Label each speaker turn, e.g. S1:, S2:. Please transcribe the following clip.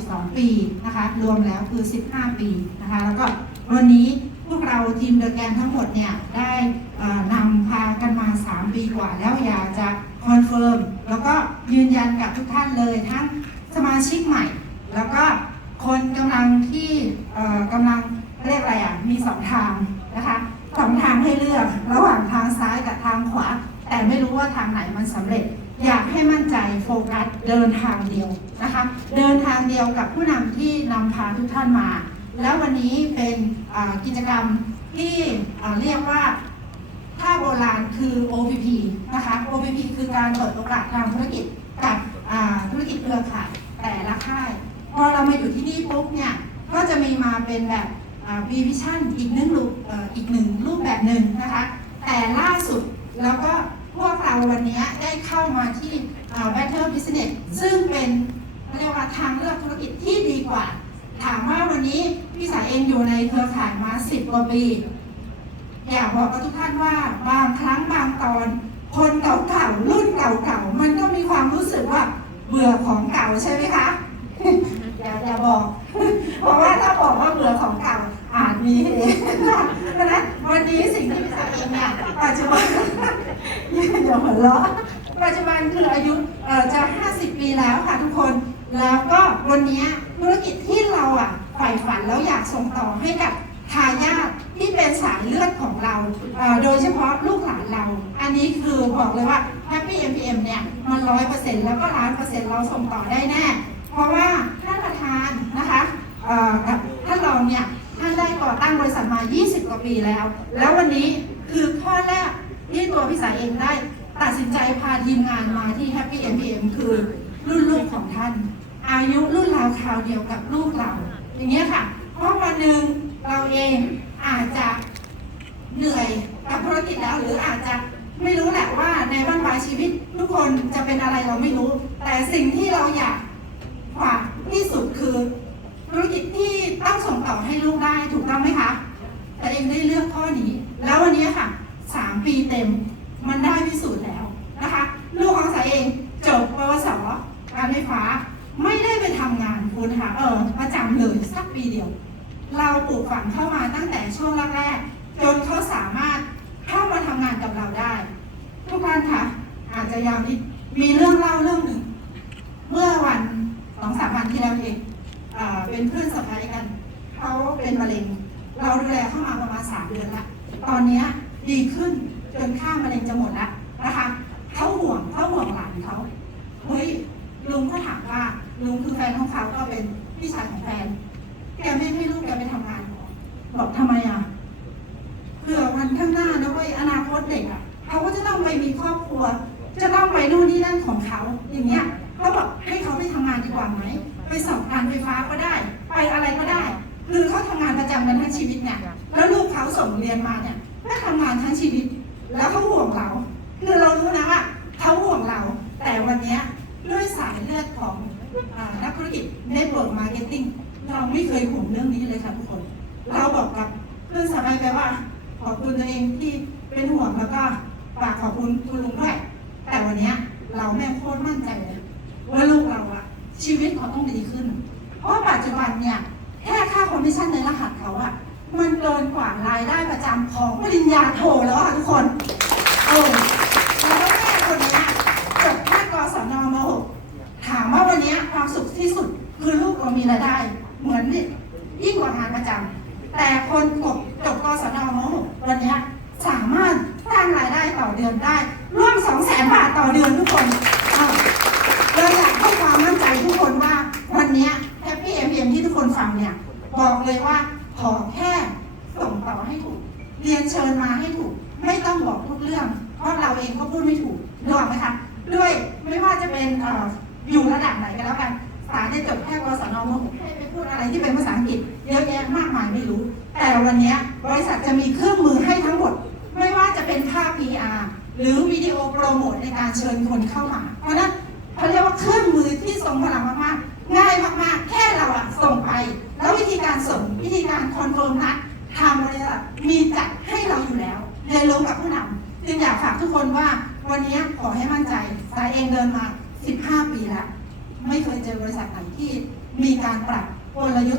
S1: 12 ปีนะคะรวมแล้วคือ 15 ปีนะคะแล้วก็วันนี้พวกเราทีมเดอะแกนทั้งหมดเนี่ยได้นำพากันมา 3 ปีกว่าแล้วอยากจะคอนเฟิร์มแล้วก็ยืนยันกับทุกท่านเลยทั้งสมาชิกใหม่ แล้วก็คนกำลังที่กำลังเรียกอะไรอะมีสองทางนะคะสองทางให้เลือกระหว่างทางซ้ายกับทางขวา แต่ไม่รู้ว่าทางไหนมันสำเร็จ อยากให้มั่นใจโฟกัสเดินทางเดียวนะคะ เดินทางเดียวกับผู้นำที่นำพาทุกท่านมา แล้ววันนี้เป็นกิจกรรมที่เรียกว่าถ้าโบราณคือ OPP นะคะ OPP คือการเปิดโอกาสทางธุรกิจกับธุรกิจเครือข่ายแต่ละค่าย พอเรามาอยู่ที่นี่ปุ๊บเนี่ยก็จะมีมาเป็นแบบวีวิชั่นอีกหนึ่งรูปอีกหนึ่งรูปแบบหนึ่งนะคะ แต่ล่าสุดแล้วก็ พวกเราวันนี้ได้เข้ามาที่ Better Business ซึ่งเป็นเรียกว่าทางเลือกธุรกิจที่ดีกว่า ถามว่าวันนี้พี่สายเองอยู่ในเครือข่ายมา10กว่าปี อยากบอกกับทุกท่านว่าบางครั้งบางตอน คนเก่าๆรุ่นเก่าๆมันก็มีความรู้สึกว่าเบื่อของเก่าใช่ไหมคะอย่าอย่าบอก เพราะว่าถ้าบอกว่าเบื่อของเก่าอาจมีเหตุเพราะนั้นวันนี้สิ่งที่พี่สาวเองเนี่ยปัจจุบัน อย่าหัวเราะปัจจุบันคืออายุจะ 50 ปีแล้วค่ะทุกคน แล้วก็วันนี้ธุรกิจที่เราอะใฝ่ฝันแล้วอยากส่งต่อให้กับทายาทที่เป็นสายเลือดของเรา โดยเฉพาะลูกหลานเรา อันนี้คือบอกเลยว่า Happy MPM เนี่ยมันร้อยเปอร์เซ็นต์แล้วก็ล้านเปอร์เซ็นต์เราส่งต่อได้แน่ เพราะว่าท่านประธานนะคะกับท่านรองเนี่ยท่านได้ก่อตั้งบริษัทมา 20 กว่าปีแล้ว แล้ววันนี้ ตัวพี่สายเองได้ตัดสินใจพาทีมงานมาที่ Happy MPM คือรุ่นลูกของท่าน อายุรุ่นราวคราวเดียวกับลูกเรา อย่างเงี้ยค่ะ เพราะวันหนึ่งเราเองอาจจะเหนื่อยกับธุรกิจแล้วหรืออาจจะไม่รู้แหละว่าในบ้านปลายชีวิตทุกคนจะเป็นอะไรเราไม่รู้ แต่สิ่งที่เราอยากกว่าที่สุดคือ ธุรกิจที่ต้องส่งต่อให้ลูกได้ถูกต้องไหมคะ แต่เองได้เลือกข้อนี้ แล้ววันนี้ค่ะ ปีเต็ม มันได้พิสูจน์แล้วนะคะ ลูกของสายเองจบปวสการไฟฟ้าไม่ได้ไปทำงานคุณค่ะเออประจำเลยสักปีเดียว เราปลูกฝังเข้ามาตั้งแต่ช่วงแรกๆจนเขาสามารถเข้ามาทำงานกับเราได้ ทุกท่านค่ะอาจจะยาวนิดมีเรื่องเล่าเรื่องหนึ่ง เมื่อวันสองสามวันที่แล้วเองอ่าเป็นเพื่อนสะพ้ายกันเขาเป็นมะเร็ง เราดูแลเข้ามาประมาณสามเดือนละตอนเนี้ยดีขึ้นจนค่ามะเร็งจะหมดละนะคะเขาห่วงเขาห่วงหลานเขาเฮ้ยลุงก็ถามว่าลุงคือแฟ นของเขาก็เป็นพี่ชายของแฟน แกไม่ให้ลูกแกไปทำงาน บอกทำไมอะเผื่อวันข้างหน้านะเว้ยอนาคตเด็กอะเขาก็จะต้องไปมีครอบครัว จะต้องไปนู่นนี่นั่นของเขาอย่างเงี้ยเขาบอกให้เขาไปทำงานดีกว่าไหมไปสอบการไฟฟ้าก็ได้ ไปอะไรก็ได้ คือเขาทำงานประจำกันทั้งชีวิตเนี่ยแล้วลูกเขาส่งเรียนมาเนี่ยก็ทำงานทั้งชีวิต แล้วเขาห่วงเราคือเรารู้นะว่าเขาห่วงเรา แต่วันเนี้ยด้วยสายเลือดของอนักธุรกิจเน็ตเวิร์กมาร์เก็ตติ้งเราไม่เคยห่วงเรื่องนี้เลยค่ะทุกคน เราบอกกับเพื่อนสบายไปว่า ขอบคุณตัวเองที่เป็นห่วงแล้วก็ฝากขอบคุณคุณลุงด้วย แต่วันนี้เราแม่โคตรมั่นใจเลยว่าลูกเราอะชีวิตเขาต้องดีขึ้น เพราะปัจจุบันเนี่ยแค่ค่าคอมมิชชั่นในรหัสเขาอะมันเกินกว่ารายได้ประจำของปริญญาโทแล้วอะทุกคน เออแล้วแม่คนเนี้ยจบแค่กศนม .6 ถามว่าวันเนี้ยความสุขที่สุดคือลูกเรายได้ เหมือนนี่ยิ่งกว่างานประจำแต่คนจบจบกศนม .6 วันนี้สามารถสร้างรายได้ต่อเดือนได้ ร่วม2 0 0 0 0 0บาทต่อเดือนทุกคนเราอยากให้ความมั่นใจทุกคนว่าวันนี้แฮปปี้เอ็มที่ทุกคนฟังเนี่ยบอกเลยว่าขอแค่ส่งต่อให้ถูก เรียนเชิญมาให้ถูก ไม่ต้องบอกทุกเรื่อง เพราะเราเองก็พูดไม่ถูกรู้ไหมคะด้วยไม่ว่าจะเป็นอออยู่ระดับไหนก็แล้วกัน สารได้จบแค่กศนมให้ไปพูดอะไรที่เป็นภาษาอังกฤษเยอะแยะมากมายไม่รู้ แต่วันนี้บริษัทจะมีเครื่องมือให้ทั้งหมด ไม่ว่าจะเป็นภาพ PR หรือวิดีโอโปรโมทในการเชิญคนเข้ามา เพราะฉะนั้นเขาเรียกว่าเครื่องมือที่ทรงพลังมากๆ ง่ายมากๆ แค่เราอะส่งไป แล้ววิธีการส่งวิธีการคอนเฟิร์มนัดทางบริษัทมีจัดให้เราอยู่แล้วเรียนรู้กับผู้นำจึงอยากฝากทุกคนว่าวันนี้ขอให้มั่นใจสายเองเดินมา 15 ปีแล้ว ไม่เคยเจอบริษัทไหนที่มีการปรับกลยุทธ์